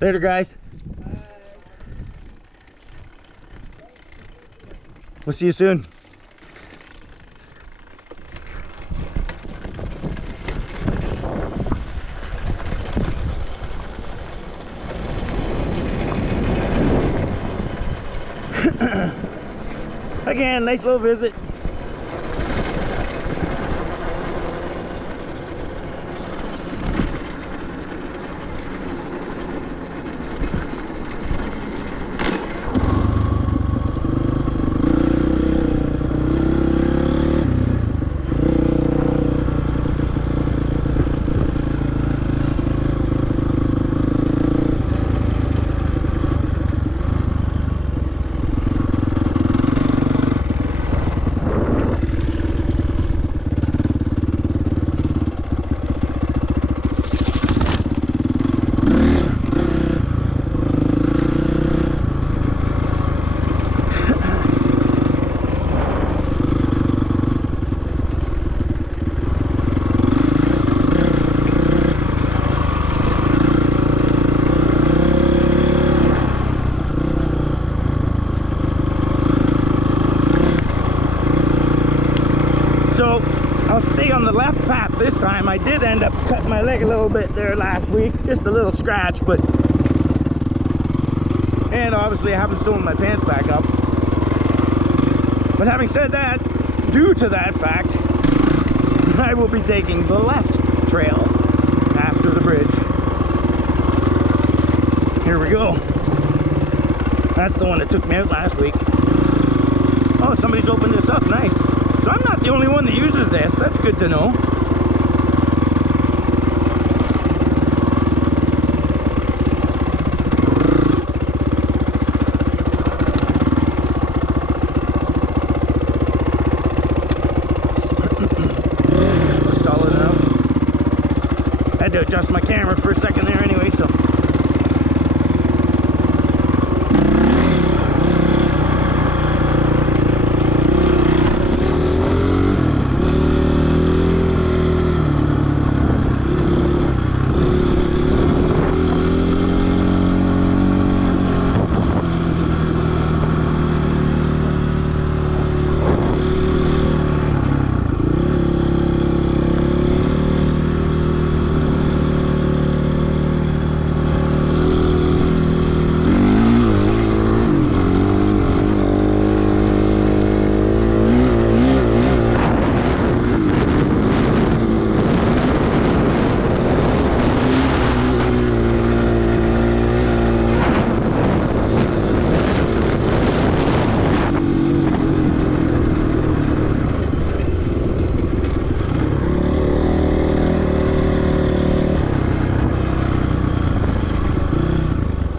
Later, guys. We'll see you soon. Again, nice little visit. So I'll stay on the left path this time. I did end up cutting my leg a little bit there last week, just a little scratch, but and obviously I haven't sewn my pants back up. But having said that, due to that fact, I will be taking the left trail after the bridge. Here we go. That's the one that took me out last week. Oh, somebody's opened this up. Nice. So I'm not the only one that uses this. That's good to know. Solid enough. I had to adjust my camera for a second there anyway, so.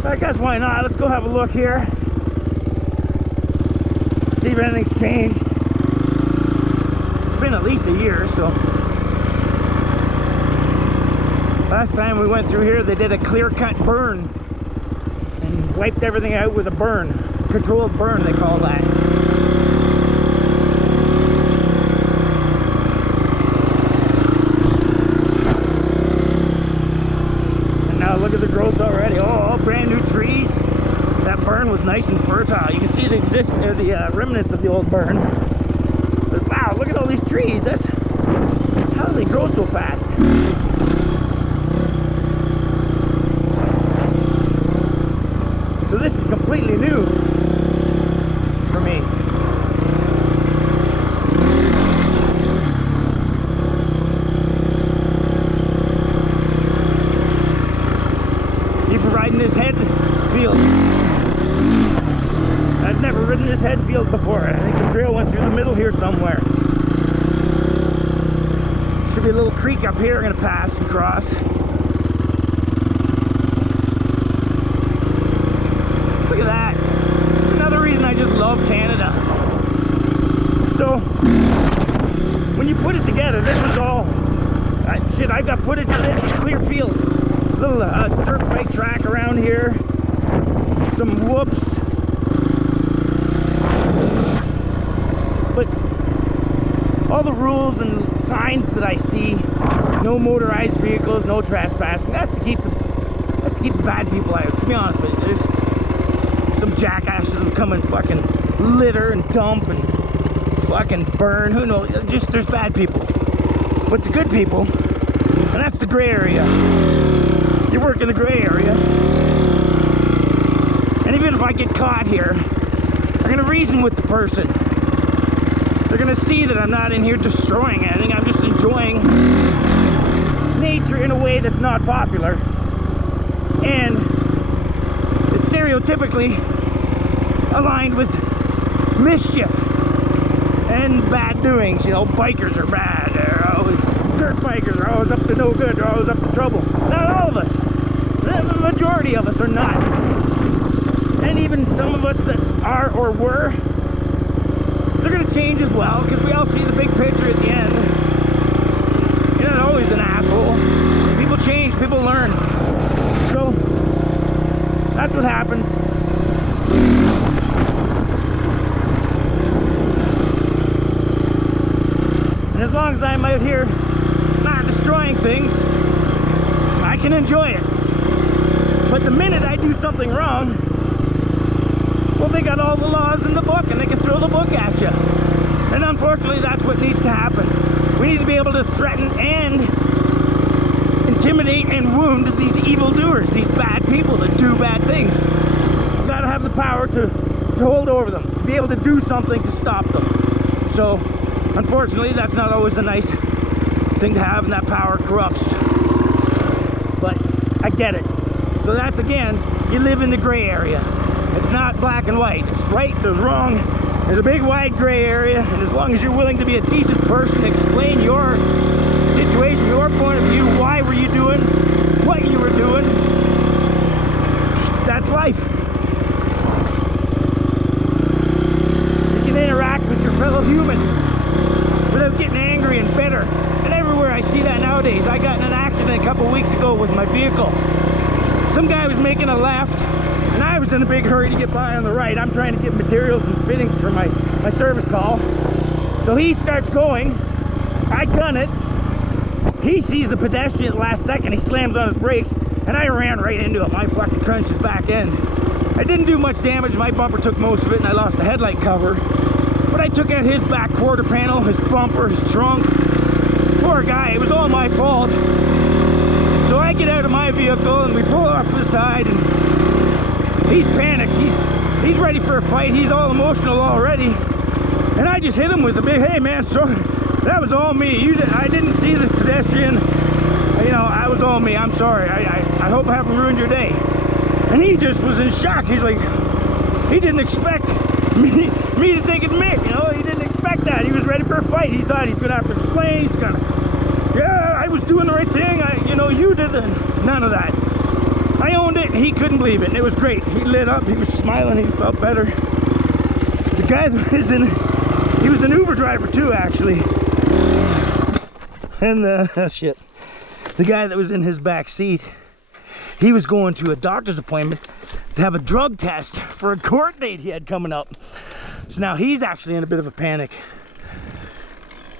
I guess why not? Let's go have a look here. See if anything's changed. It's been at least a year, so. Last time we went through here, they did a clear-cut burn and wiped everything out with a burn. Controlled burn, they call that. Look at the growth already. Oh, brand new trees. That burn was nice and fertile. You can see the remnants of the old burn. But wow, look at all these trees. How do they grow so fast? So this is completely new for me. Riding this head field. I've never ridden this head field before. I think the trail went through the middle here somewhere. Should be a little creek up here I'm going to pass and cross. Look at that. Another reason I just love Canada. So, when you put it together, this was all... shit, I've got footage of this clear field. Little dirt bike track around here, some whoops, but all the rules and signs that I see, no motorized vehicles, no trespassing, that's to to keep the bad people out. To be honest with you, there's some jackasses who come and fucking litter and dump and fucking burn. Who knows? Just there's bad people. But the good people, and that's the gray area. You work in the gray area. And even if I get caught here, I'm gonna reason with the person. They're gonna see that I'm not in here destroying anything. I'm just enjoying nature in a way that's not popular. And is stereotypically aligned with mischief and bad doings. You know, bikers are bad. They're always, dirt bikers are always up to no good. They're always up to trouble. Not all of us. The majority of us are not. And even some of us that are or were, they're going to change as well, because we all see the big picture at the end. You're not always an asshole. People change, people learn. So, that's what happens. And as long as I'm out here not destroying things, I can enjoy it. But the minute I do something wrong, well, they got all the laws in the book and they can throw the book at you. And unfortunately, that's what needs to happen. We need to be able to threaten and intimidate and wound these evildoers, these bad people that do bad things. We've got to have the power to hold over them, to be able to do something to stop them. So, unfortunately, that's not always a nice thing to have, and that power corrupts. But I get it. So that's, again, you live in the gray area. It's not black and white. It's right, there's wrong. There's a big wide gray area, and as long as you're willing to be a decent person, explain your situation, your point of view, why were you doing what you were doing, that's life. You can interact with your fellow human without getting angry and bitter. And everywhere I see that nowadays. I got in an accident a couple weeks ago with my vehicle. Some guy was making a left, and I was in a big hurry to get by on the right. I'm trying to get materials and fittings for my service call. So he starts going, I gun it. He sees a pedestrian at the last second, he slams on his brakes, and I ran right into him. I fucking crunched his back end. I didn't do much damage, my bumper took most of it, and I lost the headlight cover. But I took out his back quarter panel, his bumper, his trunk. Poor guy, it was all my fault. So I get out of my vehicle and we pull off to the side, and he's panicked. He's ready for a fight. He's all emotional already. And I just hit him with a big, hey man, sorry, that was all me. I didn't see the pedestrian. You know, that was all me. I'm sorry. I hope I haven't ruined your day. And he just was in shock. He's like, he didn't expect me to take it mick, you know, he didn't expect that. He was ready for a fight. He thought he's gonna have to explain. He's gonna, yeah, I was doing the right thing. You know, you did the, none of that. I owned it, and he couldn't believe it, and it was great. He lit up, he was smiling, he felt better. The guy that was in, he was an Uber driver too, actually. And shit, the guy that was in his back seat, he was going to a doctor's appointment to have a drug test for a court date he had coming up. So now he's actually in a bit of a panic,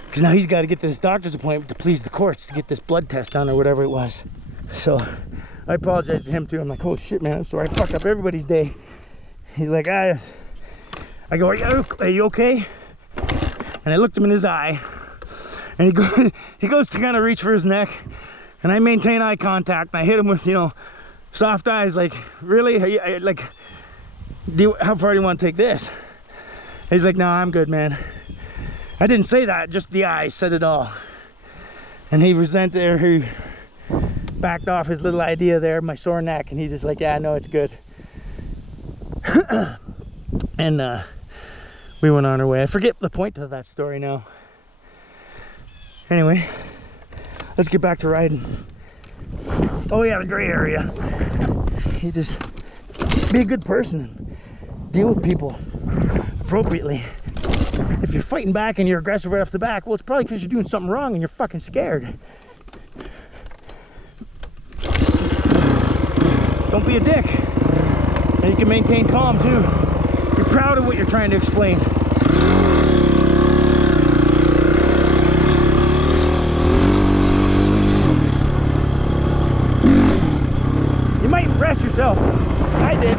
because now he's got to get to this doctor's appointment to please the courts to get this blood test done or whatever it was. So I apologize to him too. I'm like, oh shit, man, I'm sorry, I fucked up everybody's day. He's like, I go, are you okay? And I looked him in his eye, and he goes to kind of reach for his neck, and I maintain eye contact, and I hit him with, you know, soft eyes, like, really? Like, how far do you want to take this? He's like, no, I'm good, man. I didn't say that, just the eyes said it all. And he resented, or he backed off his little idea there, my sore neck, and he just like, yeah, no, it's good. And we went on our way. I forget the point of that story now. Anyway, let's get back to riding. Oh yeah, the gray area. You just be a good person, deal with people appropriately. If you're fighting back and you're aggressive right off the back, well, it's probably because you're doing something wrong and you're fucking scared. Don't be a dick. And you can maintain calm too. You're proud of what you're trying to explain. You might express yourself. I did.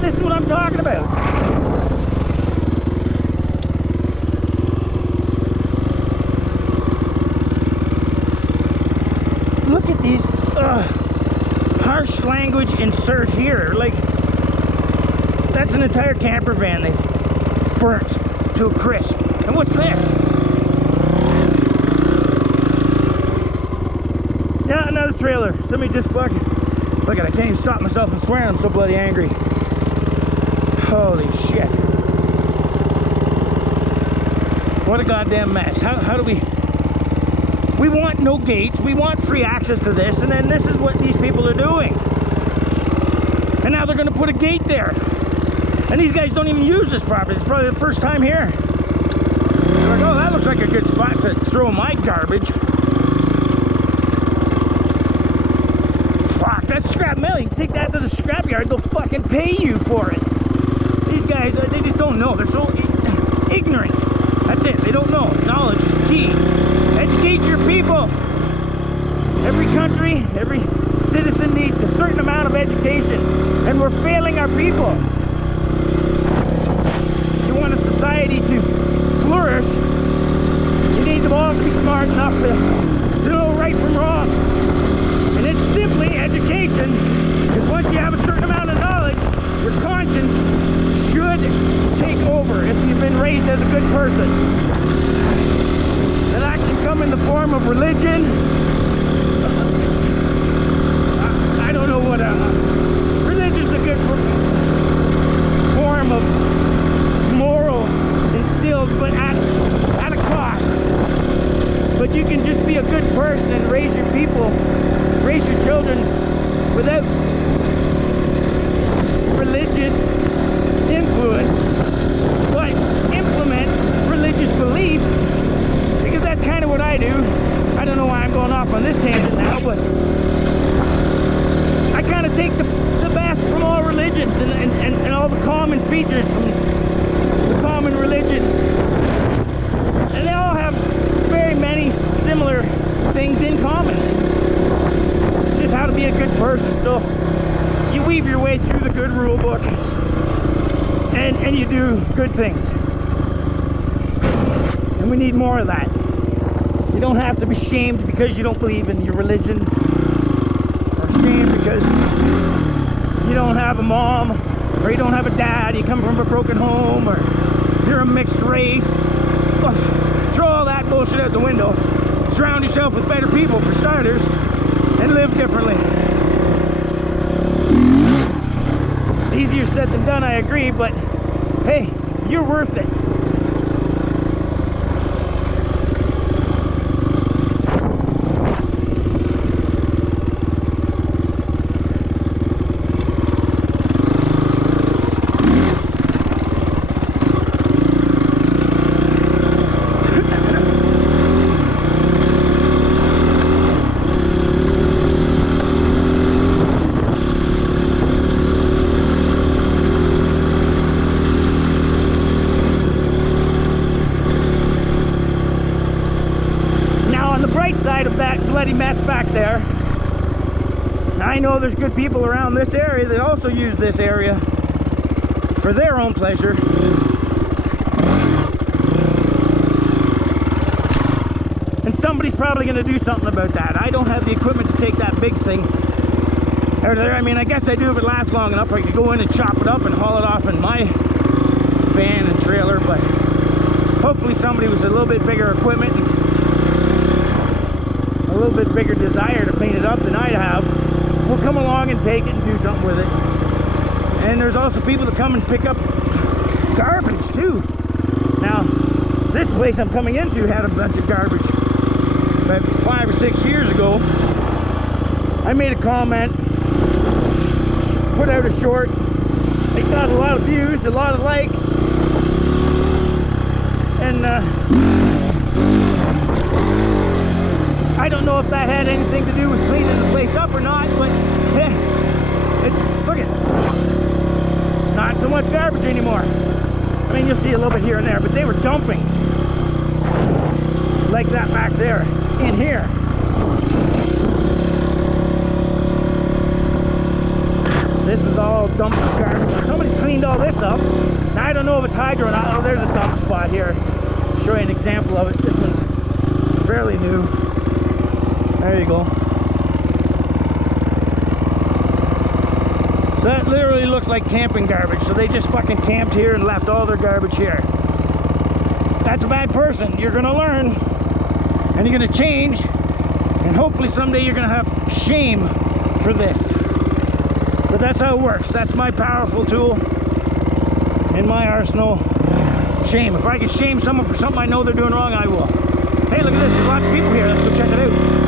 This is what I'm talking about. Look at these harsh language insert here. Like, that's an entire camper van they burnt to a crisp. And what's this? Yeah, another trailer. Somebody just fucking... Look at it, I can't even stop myself from swearing. I'm so bloody angry. Holy shit. What a goddamn mess. How do we want no gates, we want free access to this, and then this is what these people are doing. And now they're gonna put a gate there. And these guys don't even use this property. It's probably the first time here. They're like, oh, that looks like a good spot to throw my garbage. Fuck, that's scrap metal. You can take that to the scrapyard, they'll fucking pay you for it. These guys, they just don't know. They're so ignorant. That's it. They don't know. Knowledge is key. Educate your people. Every country, every citizen needs a certain amount of education. And we're failing our people. You want a society to flourish, you need them all to be smart enough to know right from wrong. And it's simply education. Because once you have a certain amount of knowledge, your conscience should take over if you've been raised as a good person. And that can come in the form of religion. I don't know what religion's a good form of morals instilled, but at a cost. But you can just be a good person and raise your people, raise your children without religious influence, but implement religious beliefs, because that's kind of what I do. I don't know why I'm going off on this tangent now, but I kind of take the best from all religions and all the common features from the common religions, and they all have very many similar things in common. Just how to be a good person. So you weave your way through the good rule book, and you do good things. And we need more of that. You don't have to be shamed because you don't believe in your religions, or shamed because you don't have a mom, or you don't have a dad, you come from a broken home, or you're a mixed race. Throw all that bullshit out the window. Surround yourself with better people for starters, and live differently. Easier said than done, I agree, but hey, you're worth it. Of that bloody mess back there, I know there's good people around this area that also use this area for their own pleasure. And somebody's probably going to do something about that. I don't have the equipment to take that big thing out of there. I mean, I guess I do if it lasts long enough. I could go in and chop it up and haul it off in my van and trailer, but hopefully somebody with a little bit bigger equipment, a little bit bigger desire to clean it up than I have, will come along and take it and do something with it. And there's also people that come and pick up This place I'm coming into had a bunch of garbage. But 5 or 6 years ago, I made a comment, put out a short. It got a lot of views, a lot of likes, and I don't know if that had anything to do with cleaning the place up or not, but it's, look at, not so much garbage anymore. I mean, you'll see a little bit here and there, but they were dumping like that back there in here. This is all dumped garbage. Now, somebody's cleaned all this up. Now, I don't know if it's hydro or not. Oh, there's a dump spot here. I'll show you an example of it. This one's fairly new. There you go. So that literally looks like camping garbage. So they just fucking camped here and left all their garbage here. That's a bad person. You're gonna learn and you're gonna change, and hopefully someday you're gonna have shame for this. But that's how it works. That's my powerful tool in my arsenal. Shame. If I can shame someone for something I know they're doing wrong, I will. Hey, look at this. There's lots of people here. Let's go check it out.